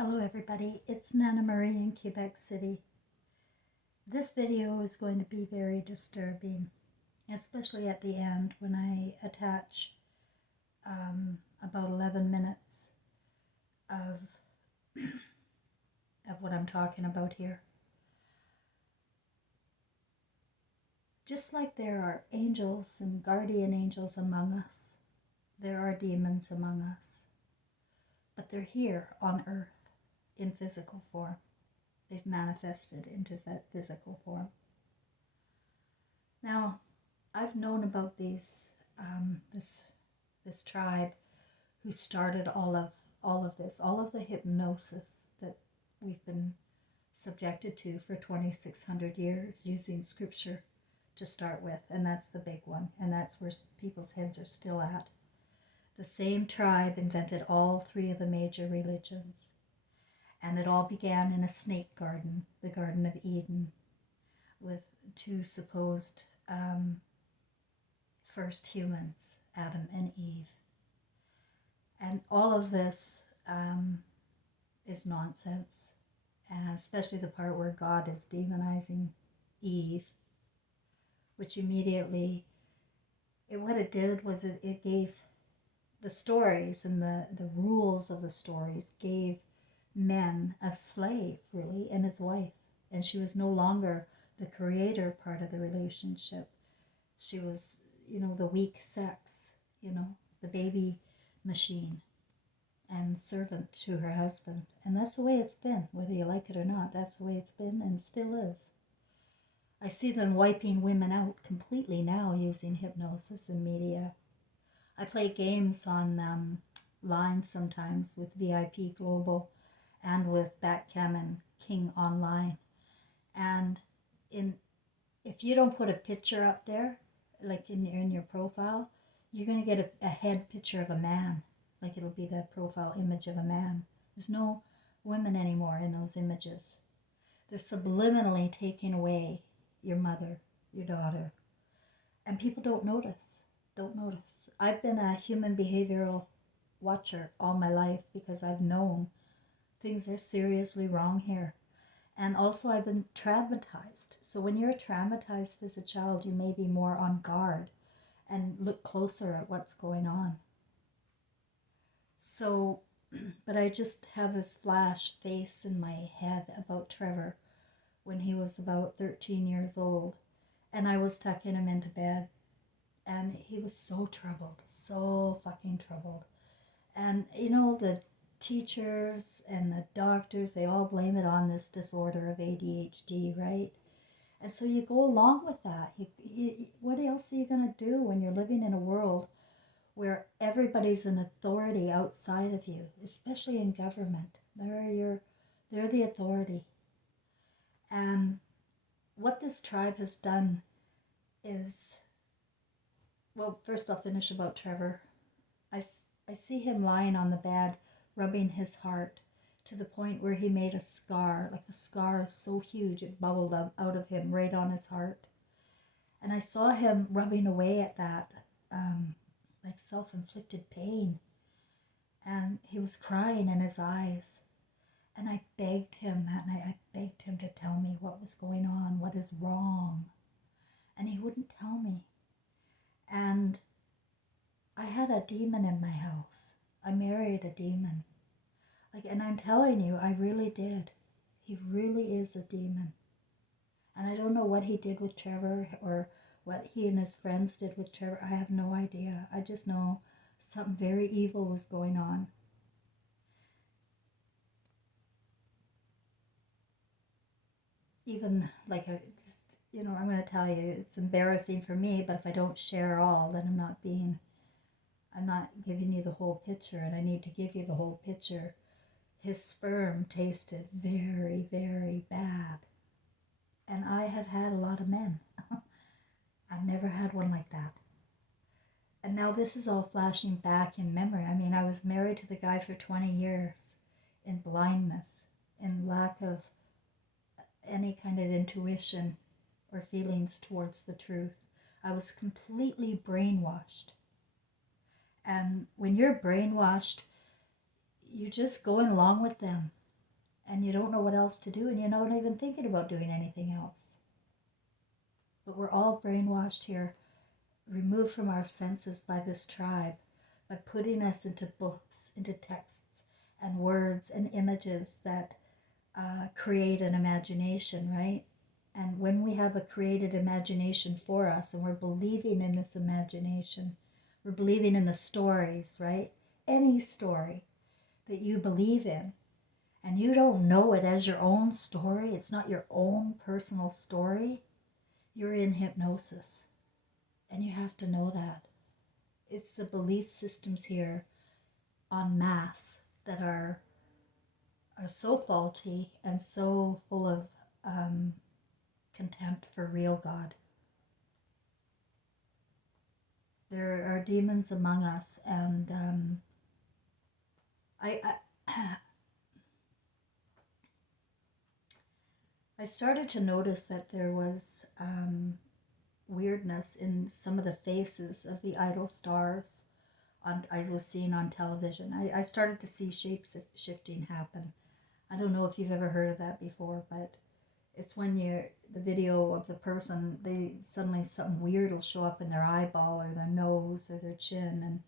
Hello everybody, it's Nana Marie in Quebec City. This video is going to be very disturbing, especially at the end when I attach about 11 minutes of, of what I'm talking about here. Just like there are angels and guardian angels among us, there are demons among us, but they're here on earth in physical form. They've manifested into that physical form. Now, I've known about this tribe who started all of this, all of the hypnosis that we've been subjected to for 2,600 years, using scripture to start with, and that's the big one, and that's where people's heads are still at. The same tribe invented all three of the major religions. And it all began in a snake garden, the Garden of Eden, with two supposed first humans, Adam and Eve. And all of this is nonsense, and especially the part where God is demonizing Eve, which immediately, what it did was it gave the stories and the rules of the stories gave men a slave, really, and his wife. And she was no longer the creator part of the relationship. She was, the weak sex, the baby machine and servant to her husband. And that's the way it's been, whether you like it or not. That's the way it's been and still is. I see them wiping women out completely now using hypnosis and media. I play games on line sometimes with VIP Global and with Batcam and King Online. And if you don't put a picture up there, like in your profile, you're going to get a head picture of a man. Like it'll be the profile image of a man. There's no women anymore in those images. They're subliminally taking away your mother, your daughter. And people don't notice. I've been a human behavioral watcher all my life because I've known things are seriously wrong here. And also I've been traumatized. So when you're traumatized as a child, you may be more on guard and look closer at what's going on. So, but I just have this flash face in my head about Trevor when he was about 13 years old. And I was tucking him into bed. And he was so troubled, so fucking troubled. And the teachers and the doctors, they all blame it on this disorder of ADHD, right? And so you go along with that. What else are you going to do when you're living in a world where everybody's an authority outside of you, especially in government? They're the authority. And what this tribe has done is, well, first I'll finish about Trevor. I see him lying on the bed, rubbing his heart to the point where he made a scar, like a scar so huge it bubbled out of him right on his heart. And I saw him rubbing away at that, like self-inflicted pain. And he was crying in his eyes. And I begged him that night, I begged him to tell me what was going on, what is wrong. And he wouldn't tell me. And I had a demon in my house. I married a demon. And I'm telling you, I really did. He really is a demon. And I don't know what he did with Trevor or what he and his friends did with Trevor. I have no idea. I just know something very evil was going on. Even I'm going to tell you, it's embarrassing for me, but if I don't share all, then I'm not giving you the whole picture, and I need to give you the whole picture. His sperm tasted very, very bad. And I have had a lot of men. I've never had one like that. And now this is all flashing back in memory. I mean, I was married to the guy for 20 years in blindness, in lack of any kind of intuition or feelings towards the truth. I was completely brainwashed. And when you're brainwashed, you're just going along with them. and you don't know what else to do, and you're not even thinking about doing anything else. But we're all brainwashed here, removed from our senses by this tribe, by putting us into books, into texts, and words and images that create an imagination, right? And when we have a created imagination for us and we're believing in this imagination, we're believing in the stories, right? Any story that you believe in, and you don't know it as your own story, it's not your own personal story, you're in hypnosis. And you have to know that. It's the belief systems here en masse that are so faulty and so full of contempt for real God. There are demons among us, and I started to notice that there was weirdness in some of the faces of the idol stars I was seeing on television. I started to see shape shifting happen. I don't know if you've ever heard of that before, but it's when the video of the person, they suddenly something weird will show up in their eyeball or their nose or their chin, and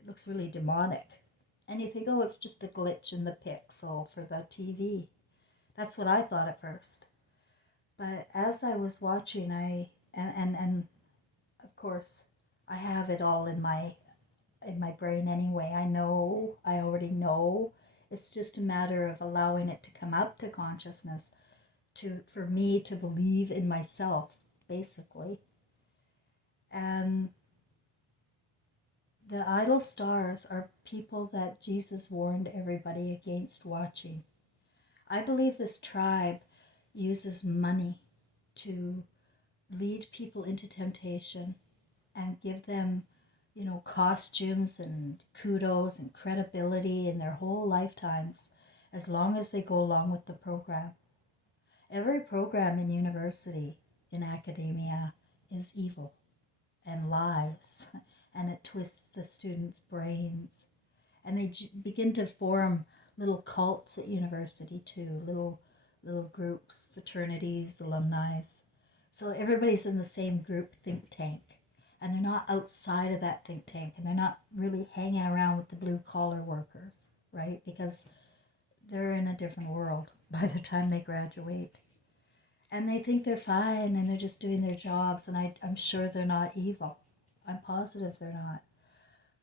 it looks really demonic. And you think, oh, it's just a glitch in the pixel for the TV. That's what I thought at first. But as I was watching, and of course, I have it all in my brain anyway. I already know. It's just a matter of allowing it to come up to consciousness, for me to believe in myself, basically. And the idol stars are people that Jesus warned everybody against watching. I believe this tribe uses money to lead people into temptation and give them, costumes and kudos and credibility in their whole lifetimes, as long as they go along with the program. Every program in university, in academia, is evil and lies, and it twists the students' brains. And they begin to form little cults at university too, little groups, fraternities, alumni. So everybody's in the same group think tank, and they're not outside of that think tank, and they're not really hanging around with the blue collar workers, right? Because they're in a different world by the time they graduate. And they think they're fine and they're just doing their jobs, and I'm sure they're not evil. I'm positive they're not.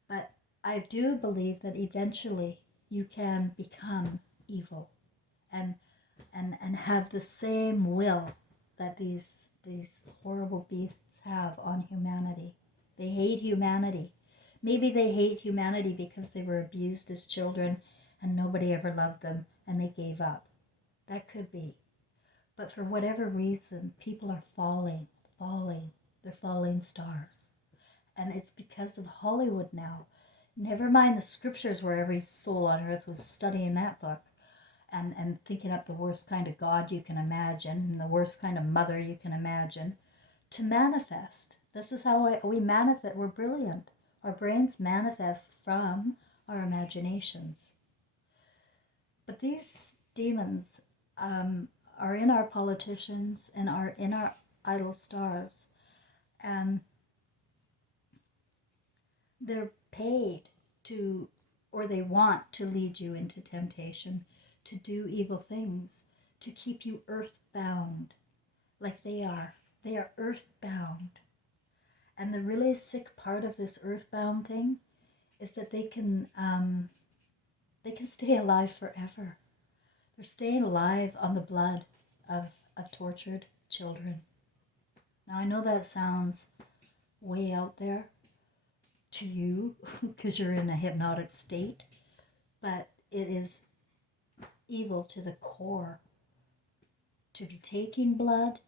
But I do believe that eventually you can become evil and have the same will that these horrible beasts have on humanity. They hate humanity. Maybe they hate humanity because they were abused as children and nobody ever loved them and they gave up. That could be. But for whatever reason, people are falling. They're falling stars. And it's because of Hollywood now. Never mind the scriptures where every soul on earth was studying that book and thinking up the worst kind of God you can imagine and the worst kind of mother you can imagine to manifest. This is how we manifest. We're brilliant. Our brains manifest from our imaginations. But these demons are in our politicians and are in our idol stars. And they're paid to, or they want to lead you into temptation, to do evil things, to keep you earthbound like they are. They are earthbound. And the really sick part of this earthbound thing is that they can stay alive forever. They're staying alive on the blood of tortured children. Now, I know that sounds way out there to you because you're in a hypnotic state, but it is evil to the core to be taking blood,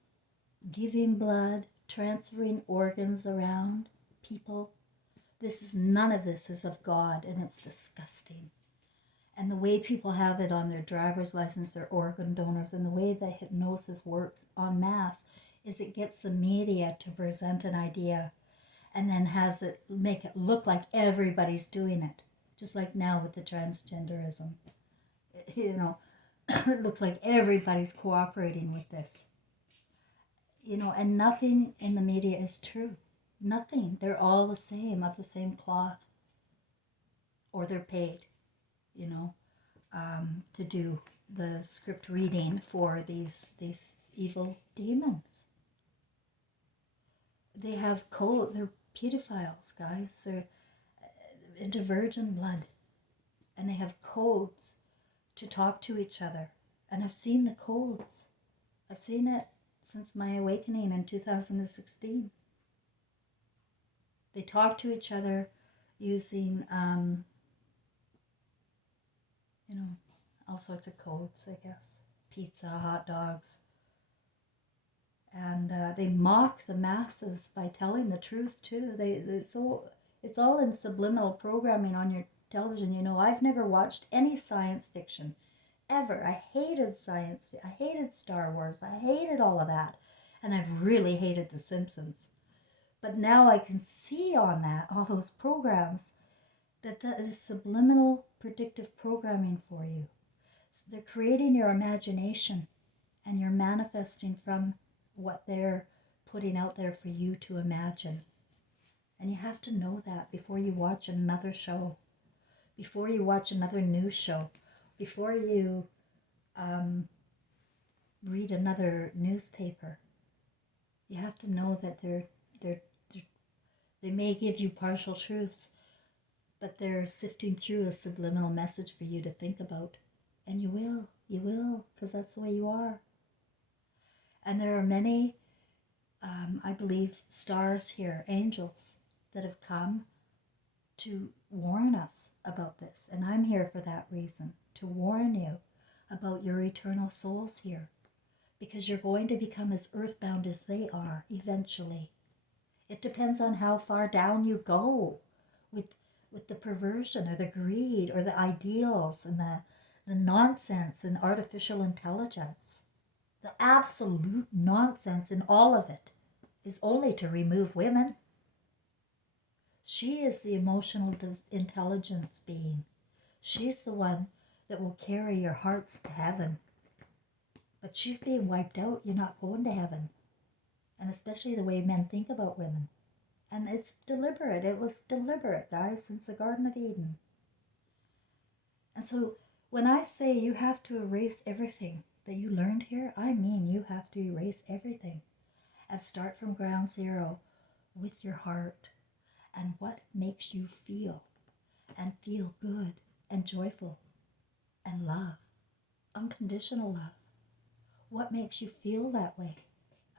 giving blood, transferring organs around people. None of this is of God, and it's disgusting. And the way people have it on their driver's license, their organ donors, and the way that hypnosis works en masse is it gets the media to present an idea and then make it look like everybody's doing it. Just like now with the transgenderism. It looks like everybody's cooperating with this, and nothing in the media is true. Nothing. They're all the same, of the same cloth, or they're paid, you know, to do the script reading for these evil demons. They have code. They're pedophiles, guys. They're into virgin blood, and they have codes to talk to each other. And I've seen the codes. I've seen it since my awakening in 2016. They talk to each other using, all sorts of codes, I guess. Pizza, hot dogs. And they mock the masses by telling the truth, too. It's all in subliminal programming on your television. I've never watched any science fiction ever. I hated science. I hated Star Wars. I hated all of that. And I've really hated The Simpsons. But now I can see on that, all those programs, that is subliminal predictive programming for you. So they're creating your imagination, and you're manifesting from what they're putting out there for you to imagine. And you have to know that before you watch another show, before you watch another news show, before you read another newspaper. You have to know that they may give you partial truths, but they're sifting through a subliminal message for you to think about. And you will, because that's the way you are. And there are many, I believe, stars here, angels, that have come to warn us about this. And I'm here for that reason, to warn you about your eternal souls here. Because you're going to become as earthbound as they are eventually. It depends on how far down you go with the perversion or the greed or the ideals and the nonsense and artificial intelligence. The absolute nonsense in all of it is only to remove women. She is the emotional intelligence being. She's the one that will carry your hearts to heaven. But she's being wiped out. You're not going to heaven. And especially the way men think about women. And it's deliberate. It was deliberate, guys, since the Garden of Eden. And so when I say you have to erase everything that you learned here, I mean you have to erase everything and start from ground zero with your heart and what makes you feel and feel good and joyful and love, unconditional love. What makes you feel that way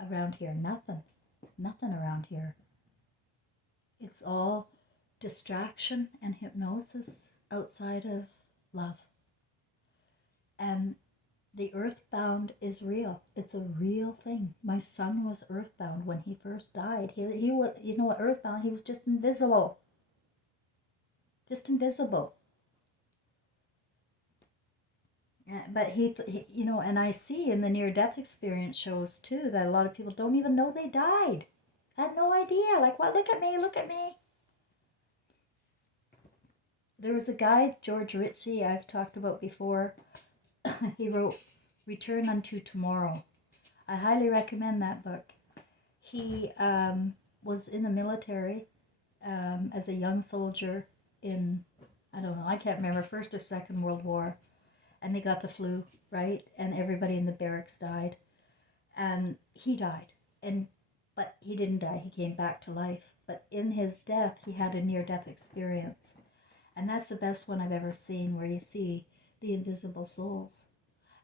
around here? Nothing. Nothing around here. It's all distraction and hypnosis outside of love. And the earthbound is real. It's a real thing. My son was earthbound when he first died. He was, earthbound, he was just invisible. Just invisible. But he, and I see in the near-death experience shows too that a lot of people don't even know they died. Had no idea. Like, well, look at me, look at me. There was a guy, George Ritchie, I've talked about before. He wrote Return Unto Tomorrow. I highly recommend that book. He was in the military as a young soldier in, I don't know, I can't remember, First or Second World War. And they got the flu, right? And everybody in the barracks died. And he died. But he didn't die. He came back to life. But in his death, he had a near-death experience. And that's the best one I've ever seen, where you see the invisible souls.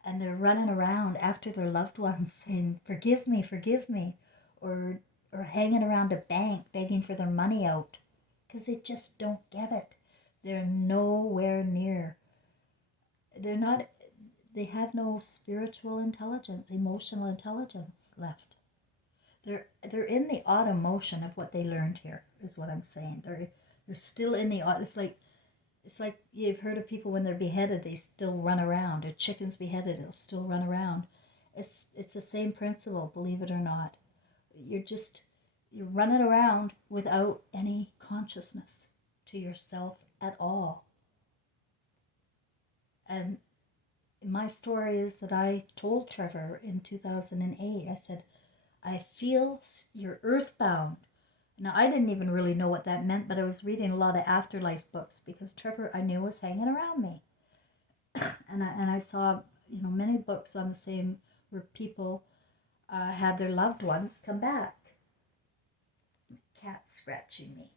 And they're running around after their loved ones saying, forgive me, or hanging around a bank begging for their money out. Because they just don't get it. They're nowhere near. They have no spiritual intelligence, emotional intelligence left. They're in the automotion of what they learned here, is what I'm saying. They're still in the, it's like you've heard of people when they're beheaded, they still run around. Or chickens beheaded, they'll still run around. It's the same principle, believe it or not. You're running around without any consciousness to yourself at all. And my story is that I told Trevor in 2008, I said, I feel you're earthbound. Now, I didn't even really know what that meant, but I was reading a lot of afterlife books because Trevor, I knew, was hanging around me. And I saw, many books on the same, where people had their loved ones come back. Cat scratching me.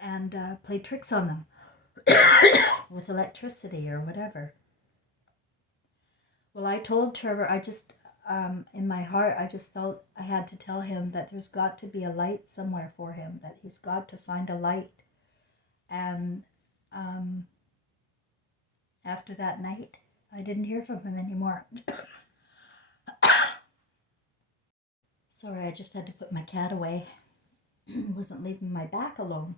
And play tricks on them with electricity or whatever. Well, I told Trevor, I just, in my heart, I just felt I had to tell him that there's got to be a light somewhere for him, that he's got to find a light. And after that night, I didn't hear from him anymore. Sorry, I just had to put my cat away. Wasn't leaving my back alone.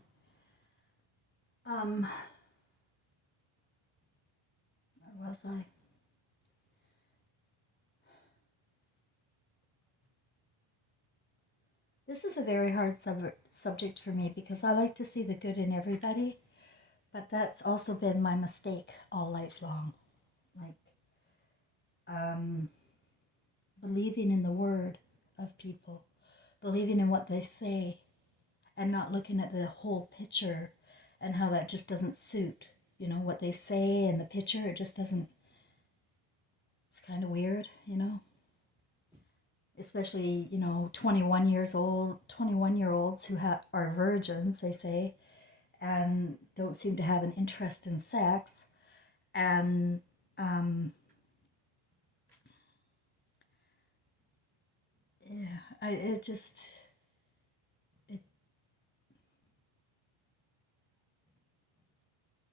Where was I? This is a very hard subject for me because I like to see the good in everybody, but that's also been my mistake all life long. Like, believing in the word of people, believing in what they say, and not looking at the whole picture and how that just doesn't suit, what they say and the picture, it just doesn't, it's kind of weird, especially 21-year-olds who are virgins, they say, and don't seem to have an interest in sex, and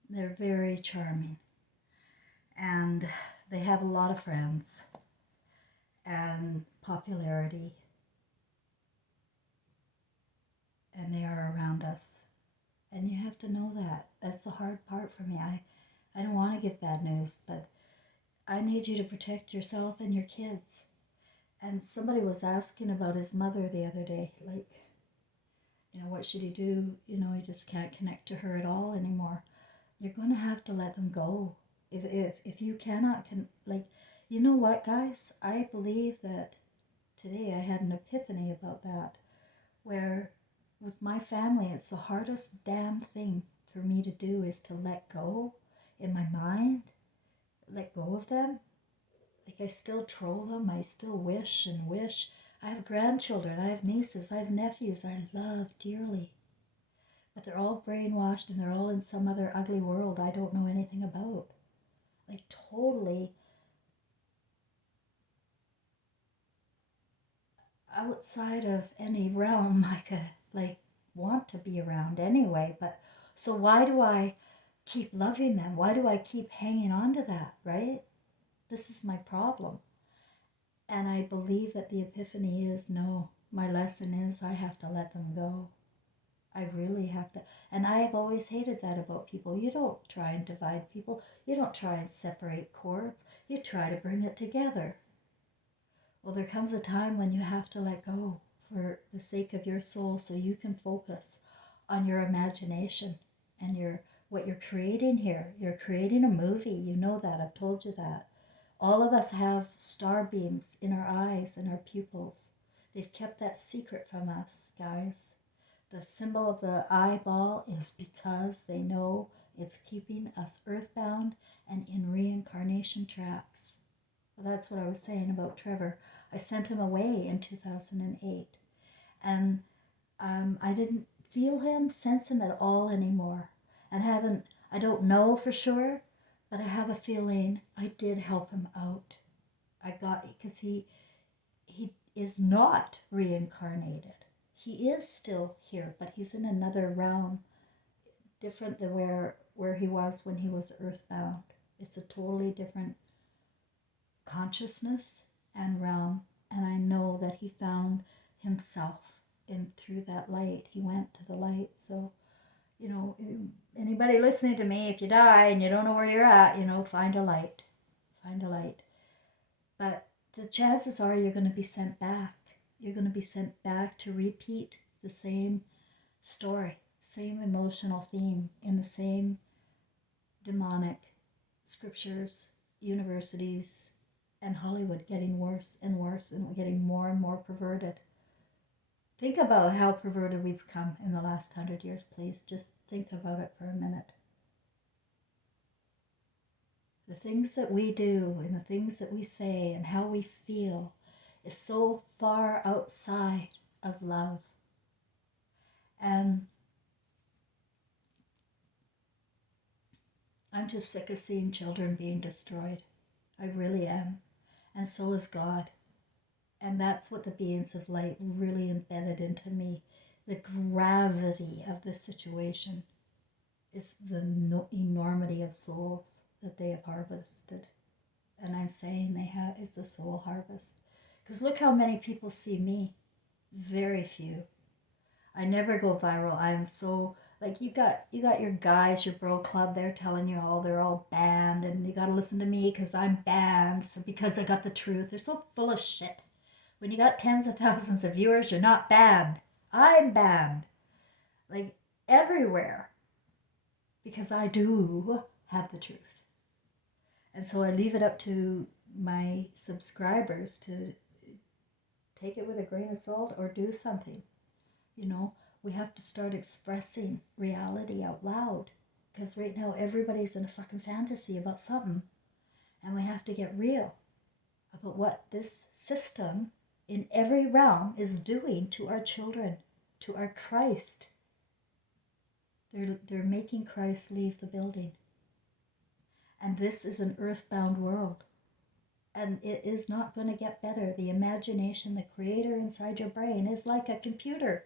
they're very charming, and they have a lot of friends and popularity, and they are around us. And you have to know that. That's the hard part for me. I don't want to give bad news, but I need you to protect yourself and your kids. And somebody was asking about his mother the other day, like, what should he do? He just can't connect to her at all anymore. You're going to have to let them go. If you cannot, you know what, guys? I believe that today I had an epiphany about that, where with my family, it's the hardest damn thing for me to do is to let go in my mind, let go of them. Like, I still troll them, I still wish and wish. I have grandchildren, I have nieces, I have nephews I love dearly. But they're all brainwashed and they're all in some other ugly world I don't know anything about. Like, totally outside of any realm I could, want to be around anyway. But so why do I keep loving them? Why do I keep hanging on to that, right? This is my problem. And I believe that the epiphany is, no, my lesson is I have to let them go. I really have to. And I have always hated that about people. You don't try and divide people. You don't try and separate cords. You try to bring it together. Well, there comes a time when you have to let go for the sake of your soul, so you can focus on your imagination and what you're creating here. You're creating a movie. You know that. I've told you that. All of us have star beams in our eyes and our pupils. They've kept that secret from us, guys. The symbol of the eyeball is because they know it's keeping us earthbound and in reincarnation traps. Well, that's what I was saying about Trevor. I sent him away in 2008, and I didn't feel him, sense him at all anymore. And I don't know for sure, but I have a feeling I did help him out. Because he is not reincarnated. He is still here, but he's in another realm, different than where he was when he was earthbound. It's a totally different consciousness and realm, and I know that he found himself through that light. He went to the light. So, anybody listening to me, if you die and you don't know where you're at, find a light. Find a light. But the chances are you're going to be sent back. You're going to be sent back to repeat the same story, same emotional theme in the same demonic scriptures, universities, and Hollywood getting worse and worse and getting more and more perverted. Think about how perverted we've come in the last 100 years, please. Just think about it for a minute. The things that we do and the things that we say and how we feel is so far outside of love. And I'm just sick of seeing children being destroyed. I really am. And so is God. And that's what the beings of light really embedded into me. The gravity of this situation is the enormity of souls that they have harvested. And I'm saying it's a soul harvest. Because look how many people see me. Very few. I never go viral. I am so, like, you got your guys, your bro club, they're telling you they're all banned, and you got to listen to me because I'm banned, so because I got the truth. They're so full of shit. When you got tens of thousands of viewers, you're not banned. I'm banned. Like, everywhere. Because I do have the truth. And so I leave it up to my subscribers to take it with a grain of salt or do something. You know, we have to start expressing reality out loud. Because right now everybody's in a fucking fantasy about something. And we have to get real about what this system in every realm is doing to our children, to our Christ. They're making Christ leave the building. And this is an earthbound world. And it is not going to get better. The imagination, the creator inside your brain is like a computer.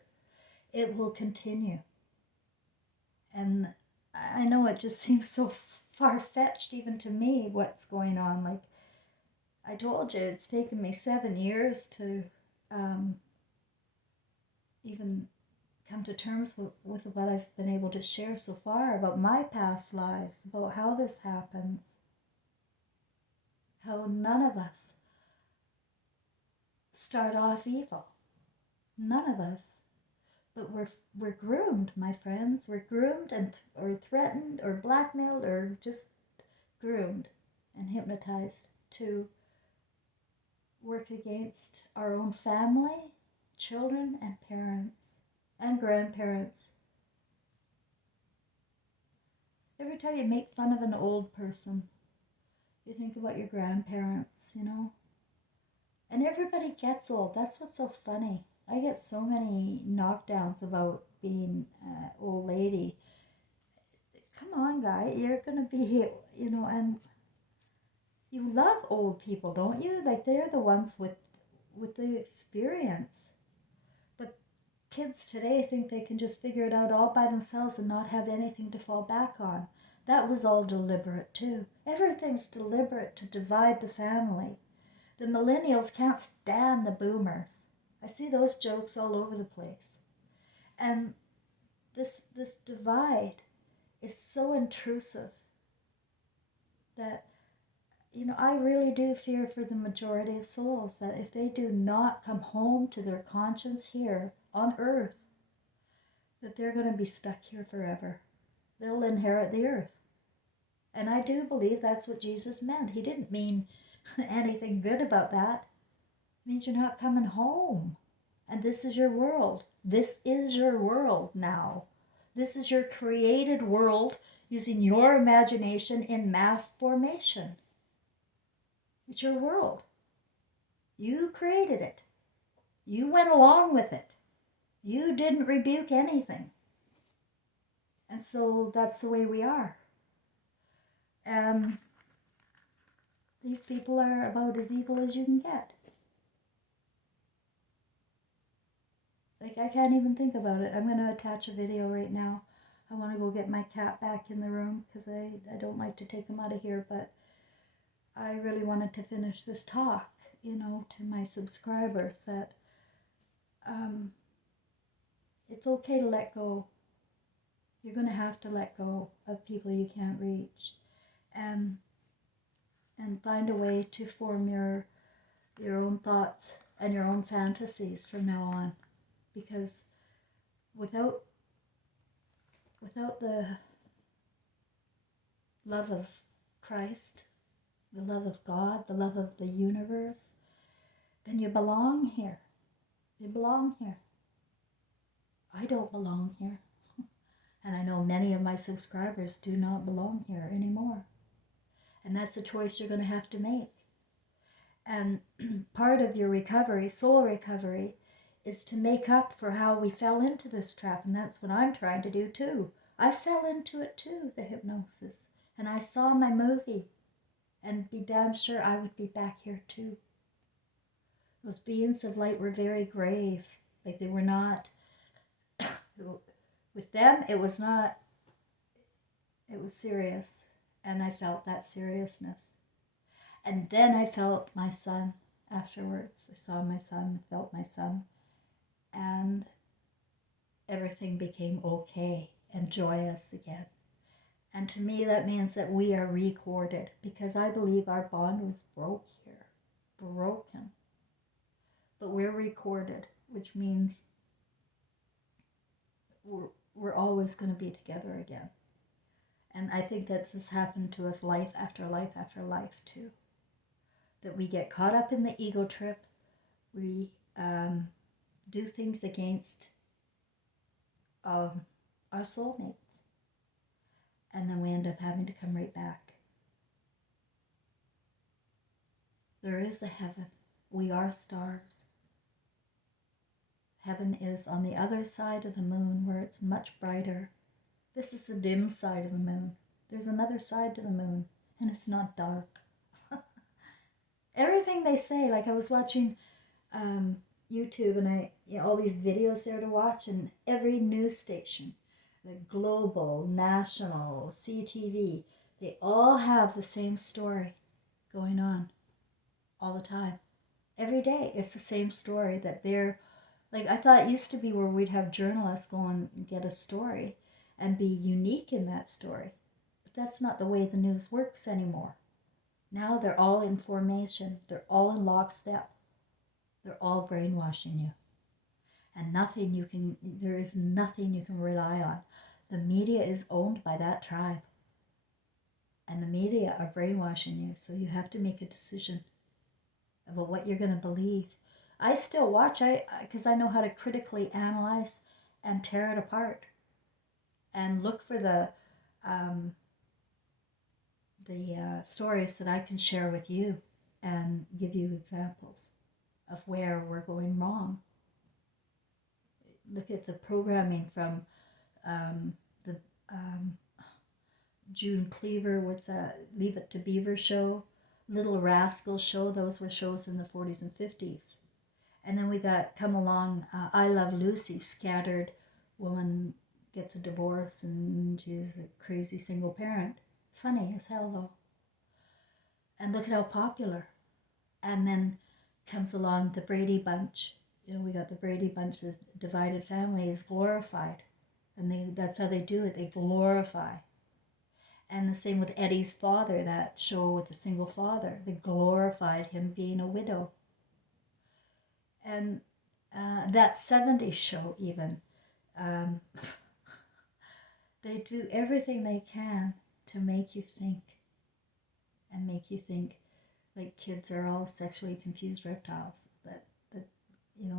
It will continue. And I know it just seems so far-fetched even to me what's going on. Like, I told you, it's taken me 7 years to even come to terms with what I've been able to share so far about my past lives, about how this happens, how none of us start off evil. None of us. But we're groomed, my friends. We're groomed or threatened or blackmailed or just groomed and hypnotized to work against our own family, children, and parents, and grandparents. Every time you make fun of an old person, you think about your grandparents, you know? And everybody gets old. That's what's so funny. I get so many knockdowns about being an old lady. Come on, guy. You're going to be, you know, and you love old people, don't you? Like, they're the ones with the experience. But kids today think they can just figure it out all by themselves and not have anything to fall back on. That was all deliberate, too. Everything's deliberate to divide the family. The millennials can't stand the boomers. I see those jokes all over the place. And this divide is so intrusive that, you know, I really do fear for the majority of souls that if they do not come home to their conscience here on earth, that they're going to be stuck here forever. They'll inherit the earth. And I do believe that's what Jesus meant. He didn't mean anything good about that. It means you're not coming home. And this is your world. This is your world now. This is your created world using your imagination in mass formation. It's your world. You created it. You went along with it. You didn't rebuke anything. And so that's the way we are. And these people are about as evil as you can get. Like, I can't even think about it. I'm going to attach a video right now. I want to go get my cat back in the room because I don't like to take him out of here, but I really wanted to finish this talk, you know, to my subscribers that it's okay to let go. You're going to have to let go of people you can't reach and find a way to form your own thoughts and your own fantasies from now on. Because without the love of Christ, the love of God, the love of the universe, then you belong here. You belong here. I don't belong here. And I know many of my subscribers do not belong here anymore. And that's a choice you're going to have to make. And part of your recovery, soul recovery, is to make up for how we fell into this trap. And that's what I'm trying to do too. I fell into it too, the hypnosis. And I saw my movie. And be damn sure I would be back here too. Those beings of light were very grave. Like they were not, with them it was not, it was serious. And I felt that seriousness. And then I felt my son afterwards. I saw my son, felt my son. And everything became okay and joyous again. And to me that means that we are recorded, because I believe our bond was broke here. Broken. But we're recorded, which means we're always going to be together again. And I think that this happened to us life after life after life too. That we get caught up in the ego trip. We do things against our soulmates. And then we end up having to come right back. There is a heaven. We are stars. Heaven is on the other side of the moon, where it's much brighter. This is the dim side of the moon. There's another side to the moon, and it's not dark. Everything they say, like I was watching YouTube, and all these videos there to watch, and every news station, the global, national, CTV, they all have the same story going on all the time. Every day it's the same story, that they're, like, I thought it used to be where we'd have journalists go and get a story and be unique in that story. But that's not the way the news works anymore. Now they're all in formation. They're all in lockstep. They're all brainwashing you. And there is nothing you can rely on. The media is owned by that tribe. And the media are brainwashing you. So you have to make a decision about what you're going to believe. I still watch, because I know how to critically analyze and tear it apart. And look for the stories that I can share with you and give you examples of where we're going wrong. Look at the programming from the June Cleaver, what's that, Leave It to Beaver show, Little Rascal show. Those were shows in the 40s and 50s. And then we got Come Along, I Love Lucy, scattered woman gets a divorce and she's a crazy single parent. Funny as hell though. And look at how popular. And then comes along the Brady Bunch. We got the Brady Bunch, the divided family is glorified. And that's how they do it, they glorify. And the same with Eddie's father, that show with the single father. They glorified him being a widow. And that 70s show even, they do everything they can to make you think. And make you think like kids are all sexually confused reptiles. That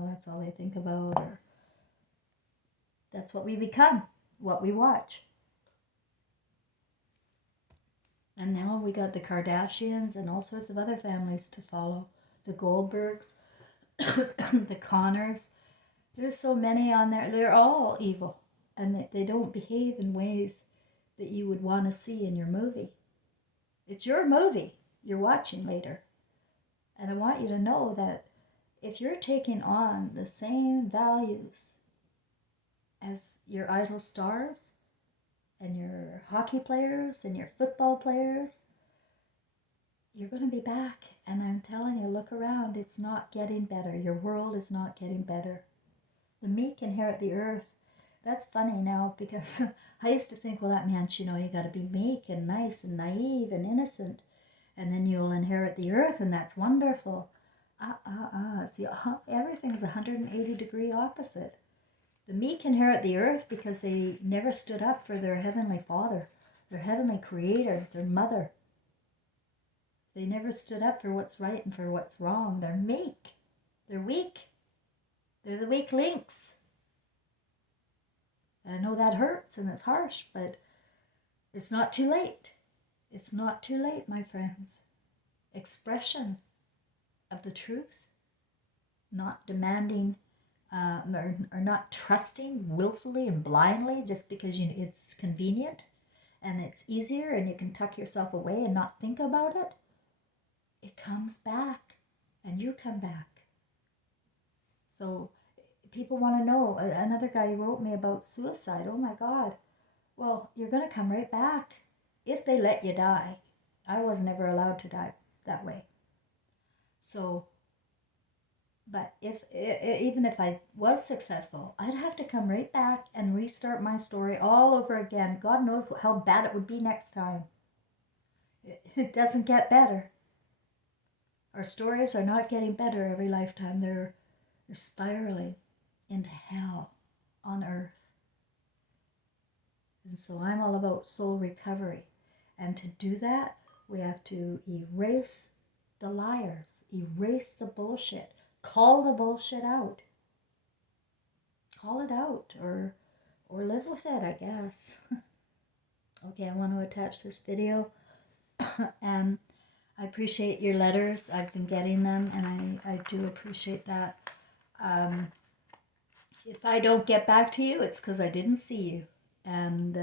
that's all they think about, or that's what we become, what we watch. And now we got the Kardashians and all sorts of other families to follow. The Goldbergs, the Connors. There's so many on there. They're all evil. And they don't behave in ways that you would want to see in your movie. It's your movie you're watching later. And I want you to know that if you're taking on the same values as your idol stars and your hockey players and your football players, you're going to be back. And I'm telling you, look around. It's not getting better. Your world is not getting better. The meek inherit the earth. That's funny now, because I used to think, well, that meant, you got to be meek and nice and naive and innocent, and then you'll inherit the earth, and that's wonderful. See, everything's 180-degree opposite. The meek inherit the earth because they never stood up for their heavenly Father, their heavenly Creator, their mother. They never stood up for what's right and for what's wrong. They're meek. They're weak. They're the weak links. I know that hurts and it's harsh, but it's not too late. It's not too late, my friends. Expression of the truth, not demanding or not trusting willfully and blindly just because it's convenient and it's easier and you can tuck yourself away and not think about it. It comes back and you come back. So people want to know. Another guy wrote me about suicide. Oh my God. Well, you're going to come right back if they let you die. I was never allowed to die that way. So, but even if I was successful, I'd have to come right back and restart my story all over again. God knows how bad it would be next time. It doesn't get better. Our stories are not getting better every lifetime. They're spiraling into hell on earth. And so I'm all about soul recovery. And to do that, we have to erase the liars, erase the bullshit, call the bullshit out. Call it out or live with it, I guess. Okay, I want to attach this video. And I appreciate your letters. I've been getting them, and I do appreciate that. If I don't get back to you, it's because I didn't see you. And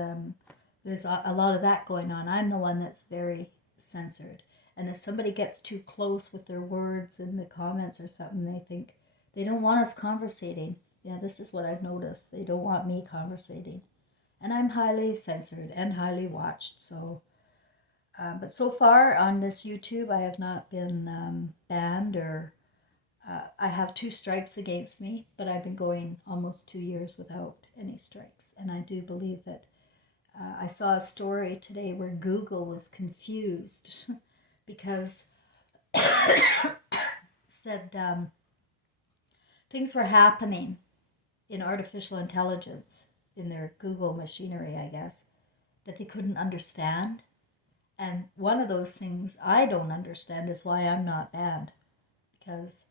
there's a lot of that going on. I'm the one that's very censored. And if somebody gets too close with their words in the comments or something, they think they don't want us conversating. Yeah, this is what I've noticed. They don't want me conversating. And I'm highly censored and highly watched. So, but so far on this YouTube, I have not been banned or I have 2 strikes against me, but I've been going almost 2 years without any strikes. And I do believe that I saw a story today where Google was confused because said things were happening in artificial intelligence in their Google machinery, I guess, that they couldn't understand. And one of those things I don't understand is why I'm not banned, because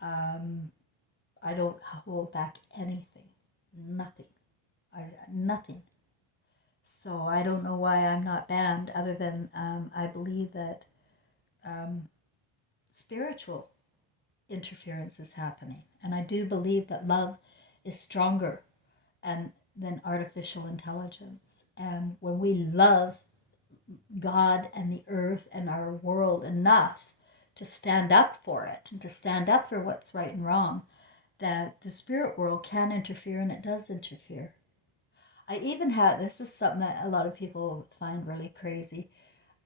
I don't hold back anything, nothing, nothing. So I don't know why I'm not banned, other than I believe that spiritual interference is happening. And I do believe that love is stronger than artificial intelligence. And when we love God and the earth and our world enough to stand up for it and to stand up for what's right and wrong, that the spirit world can interfere, and it does interfere. I even had, this is something that a lot of people find really crazy.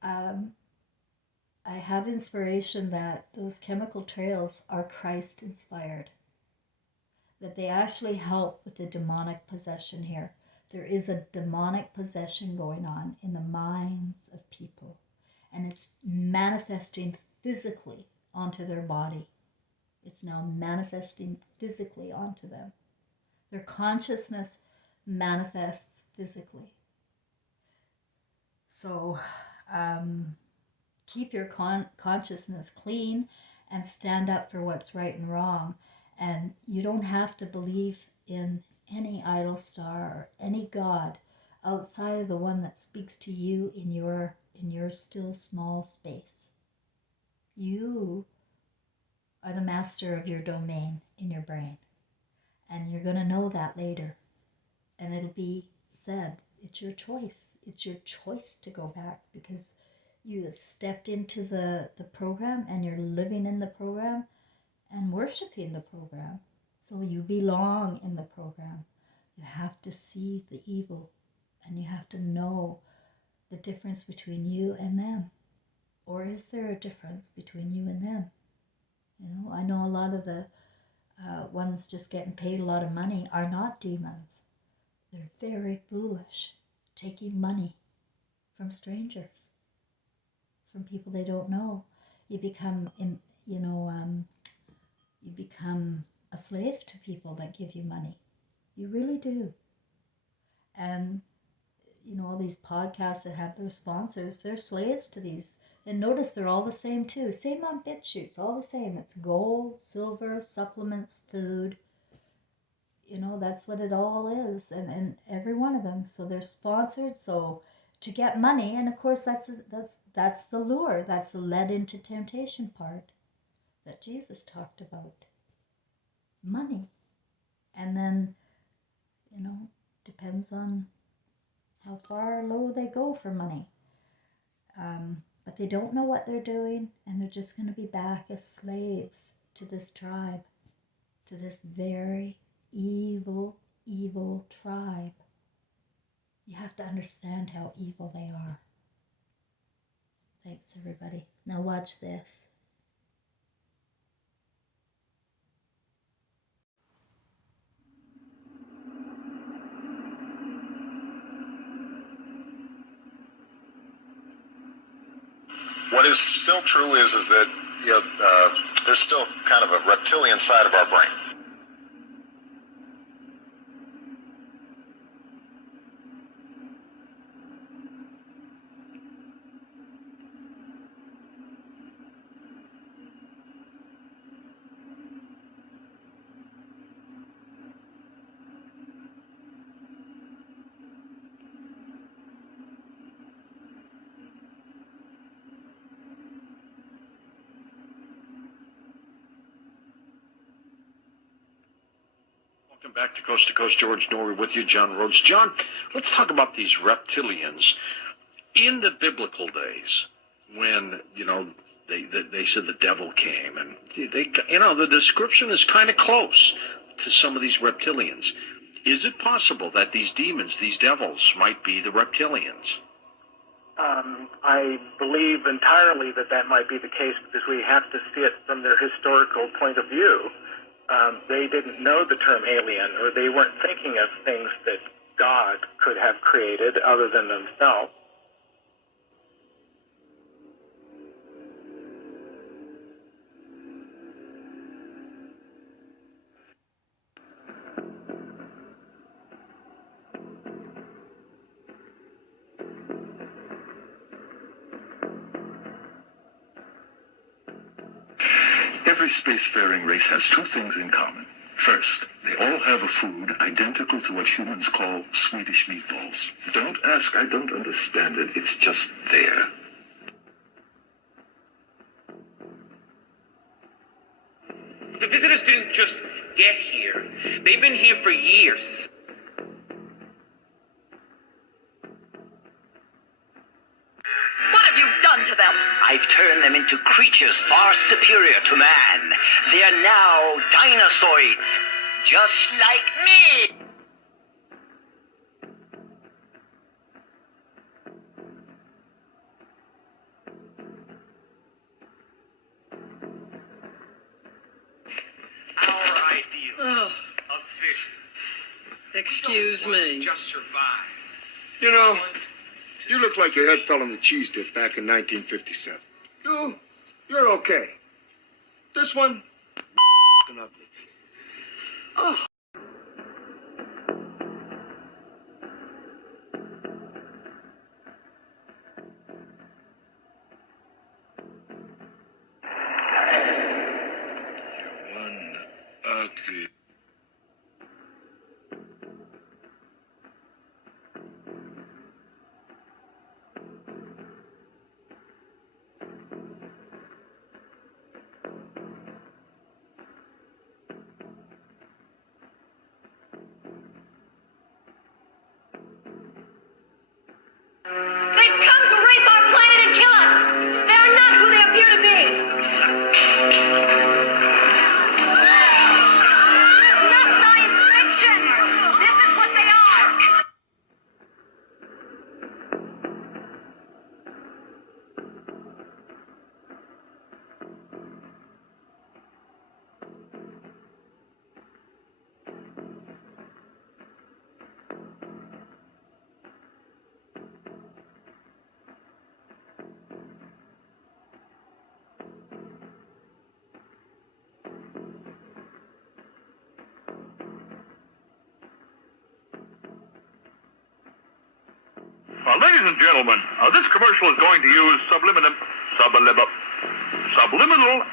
I have inspiration that those chemical trails are Christ inspired, that they actually help with the demonic possession here. There is a demonic possession going on in the minds of people, and it's manifesting physically onto their body. It's now manifesting physically onto them. Their consciousness manifests physically. So keep your consciousness clean and stand up for what's right and wrong. And you don't have to believe in any idol star or any god outside of the one that speaks to you in your still small space. You are the master of your domain in your brain. And you're going to know that later. And it'll be said, it's your choice. It's your choice to go back, because you have stepped into the program and you're living in the program and worshiping the program. So you belong in the program. You have to see the evil, and you have to know the difference between you and them. Or is there a difference between you and them? You know, I know a lot of the ones just getting paid a lot of money are not demons. They're very foolish, taking money from strangers, from people they don't know. You become, you become a slave to people that give you money. You really do. And all these podcasts that have their sponsors, they're slaves to these. And notice they're all the same too. Same on BitChutes, all the same. It's gold, silver, supplements, food. That's what it all is, and every one of them. So they're sponsored, so to get money, and of course that's the lure. That's the led into temptation part that Jesus talked about. Money. And then, depends on how far low they go for money. But they don't know what they're doing, and they're just going to be back as slaves to this tribe, to this very evil, evil tribe. You have to understand how evil they are. Thanks, everybody. Now watch this. What is still true is that there's still kind of a reptilian side of our brain. Welcome back to Coast, George Noory with you, John Rhodes. John, let's talk about these reptilians. In the biblical days, when, they said the devil came, and the description is kind of close to some of these reptilians. Is it possible that these demons, these devils, might be the reptilians? I believe entirely that might be the case, because we have to see it from their historical point of view. They didn't know the term alien, or they weren't thinking of things that God could have created other than themselves. Every spacefaring race has two things in common. First, they all have a food identical to what humans call Swedish meatballs. Don't ask, I don't understand it. It's just there. The visitors didn't just get here. They've been here for years. What have you done to them? I've turned them into creatures far superior to man. They are now dinosaurs, just like me. Our idea of vision. Excuse me. Just survive. You look like your head fell on the cheese dip back in 1957. You're okay. This one, ugly. Oh. One ugly. Ladies and gentlemen, this commercial is going to use subliminal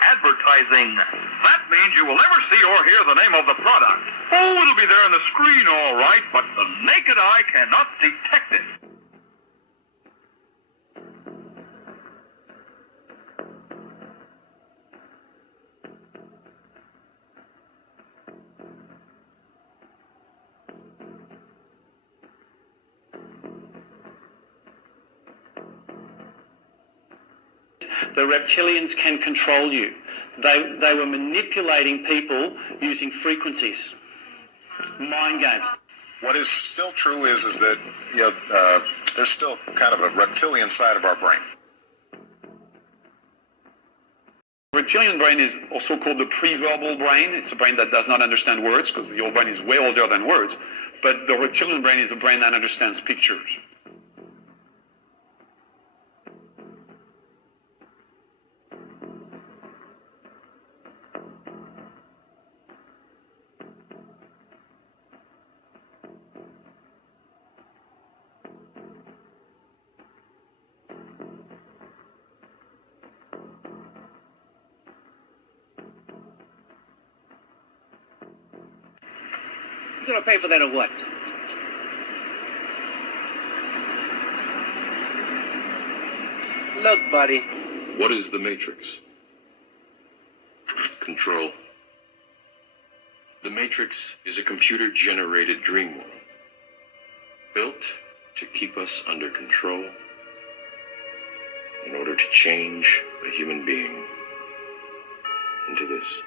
advertising. That means you will never see or hear the name of the product. Oh, it'll be there on the screen, all right, but the naked eye cannot detect it. The reptilians can control you. They were manipulating people using frequencies, mind games. What is still true is that there's still kind of a reptilian side of our brain. Reptilian brain is also called the pre-verbal brain. It's a brain that does not understand words because your brain is way older than words. But the reptilian brain is a brain that understands pictures. You gonna pay for that or what? Look, buddy. What is the Matrix? Control. The Matrix is a computer-generated dream world, built to keep us under control in order to change a human being into this.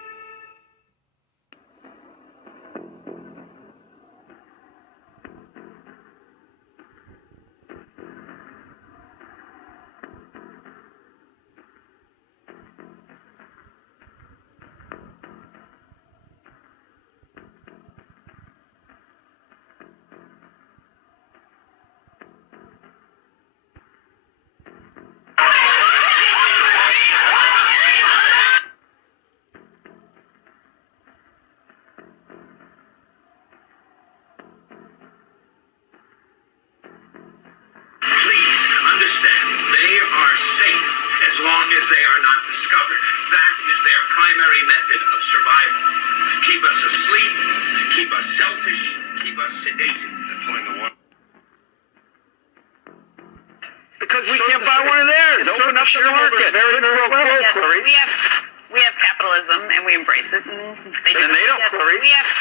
As long as they are not discovered. That is their primary method of survival. Keep us asleep, keep us selfish, keep us sedated. Deploying the one. Because we can't buy one of theirs. Open up the market. Yes, we have capitalism and we embrace it. And they And they don't yes, flourish. we have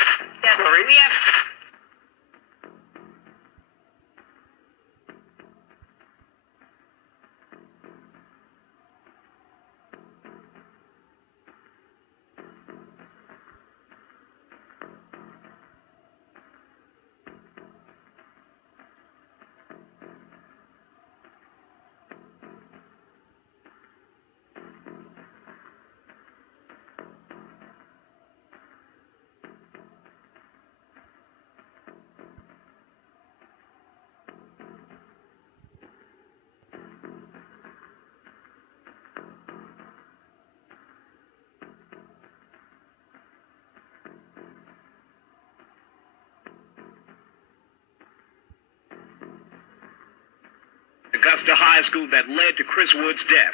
Augusta High School that led to Chris Wood's death.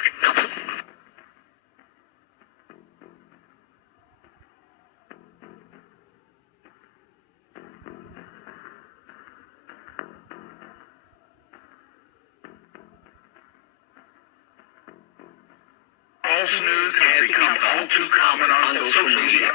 False news has become all too common on social media.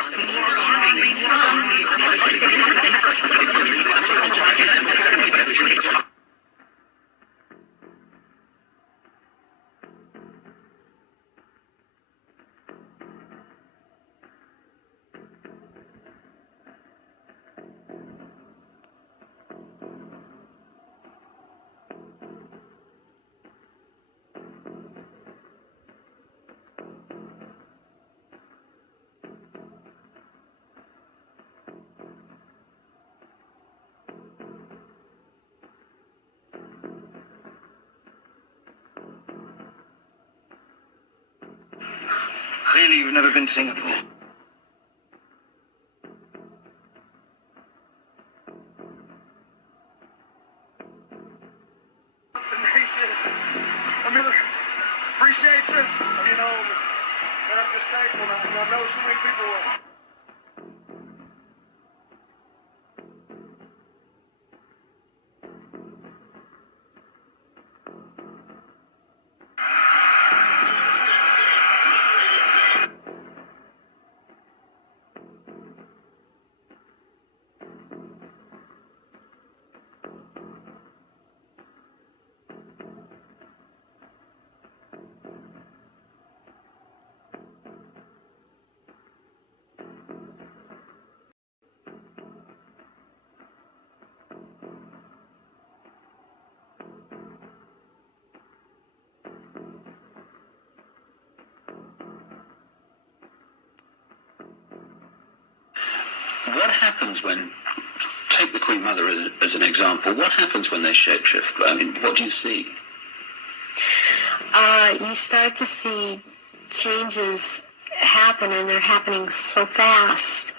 Clearly, you've never been to Singapore. just thankful, and I know so many people will. What happens when, take the Queen Mother as an example, what happens when they shapeshift? I mean, what do you see? You start to see changes happen, and they're happening so fast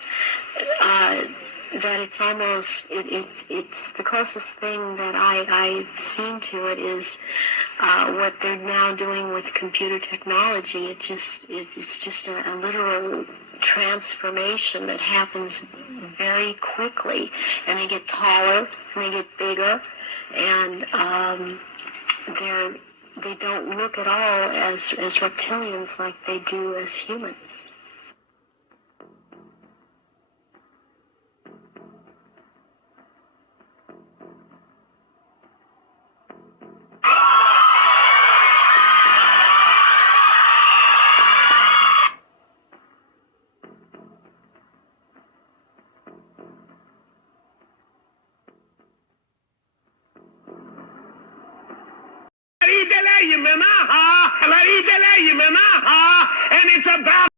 that it's almost, it's the closest thing that I've seen to it is what they're now doing with computer technology. It's just a literal transformation that happens very quickly, and they get taller and they get bigger, and they don't look at all as reptilians like they do as humans. And it's about